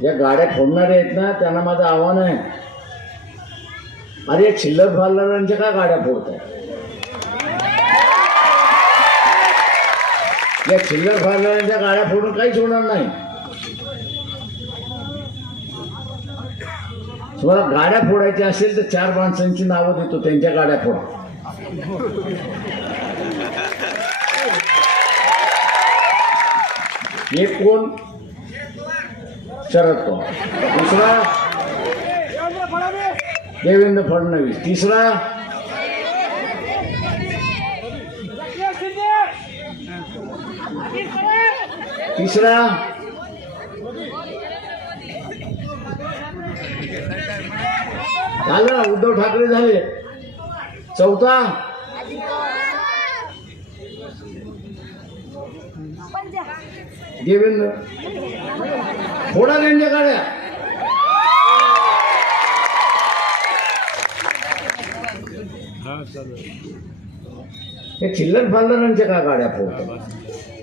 ज्या गाड्या फोडणाऱ्या आहेत ना त्यांना माझं आव्हान आहे. अरे चिल्लर फालणाऱ्यांच्या का गाड्या फोडत आहे या चिल्लर फालणाऱ्यांच्या गाड्या फोडून काहीच होणार नाही. तुम्हाला गाड्या फोडायच्या असेल तर चार माणसांची नावं देतो त्यांच्या गाड्या फोडा. एक कोण? शरद पवार. दुसरा देवेंद्र फडणवीस. तिसरा? तिसरा? झालं उद्धव ठाकरे झाले. चौथा? देवेंद्र. फोडा त्यांच्या गाड्या. हे चिल्लर फालदारांच्या का गाड्या फोडतात?